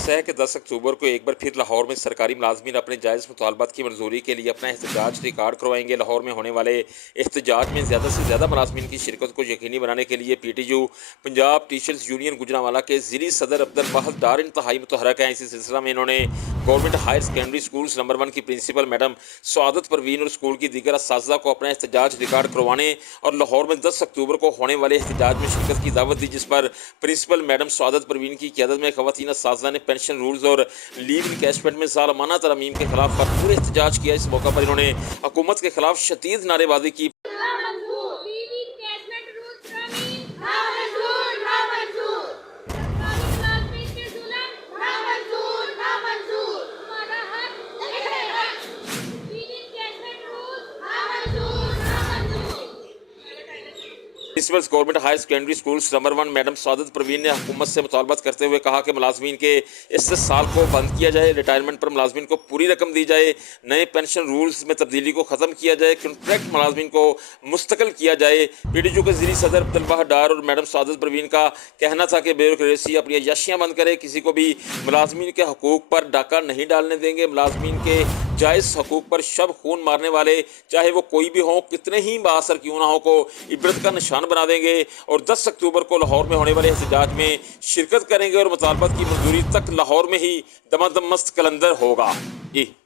ऐसा है कि 10 अक्टूबर को एक बार फिर लाहौर में सरकारी मुलाजमीन अपने जायज़ मुतालबात की मंजूरी के लिए अपना एहतजाज रिकॉर्ड करवाएंगे। लाहौर में होने वाले एहतजाज में ज़्यादा से ज़्यादा मुलाजमीन की शिरकत को यकीनी बनाने के लिए PTU Punjab teachers union Gujranwala के ज़िली सदर अब्दुल वाहिद डार इंतहाई मुतहरक हैं। इसी सिलसिला में इन्होंने government higher secondary schools number 1 की प्रिंसिपल मैडम सआदत परवीन और स्कूल की दीगर असातिज़ा को अपना एहतजाज रिकॉर्ड करवाने और लाहौर में 10 अक्टूबर को होने वाले एहतजाज में शिरकत की दावत दी, जिस पर प्रिंसिपल मैडम सआदत परवीन की क़यादत में ख़वातीन असातिज़ा ने पेंशन रूल्स और लीव इनकैशमेंट में ज़ालमाना तरमीम के खिलाफ भरपूर एहतजाज किया। इस मौका पर इन्होंने हुकूमत के खिलाफ शदीद नारेबाजी की। Principal government higher secondary schools number 1 madam Saadat Parveen ने हुकूमत से मुतालबत करते हुए कहा कि मुलाजमीन के इस साल को बंद किया जाए, रिटायरमेंट पर मुलाजमीन को पूरी रकम दी जाए, नए पेंशन रूल्स में तब्दीली को ख़त्म किया जाए, कॉन्ट्रैक्ट मुलाजमीन को मुस्तकिल किया जाए। PTU के ज़िली सदर अब्दुल वाहिद डार और मैडम सआदत परवीन का कहना था कि ब्यूरोक्रेसी अपनी अयाशियाँ बंद करे, किसी को भी मुलाजमीन के हकूक़ पर डाका नहीं डालने देंगे। मुलाजमीन के जायज़ हकूक़ पर शब खून मारने वाले, चाहे वो कोई भी हो, कितने ही बाअसर क्यों ना हो, को इबरत का निशान बना देंगे और 10 अक्टूबर को लाहौर में होने वाले एहतजाज में शिरकत करेंगे और मुतालबात की मंजूरी तक लाहौर में ही दमादम मस्त कलंदर होगा। जी।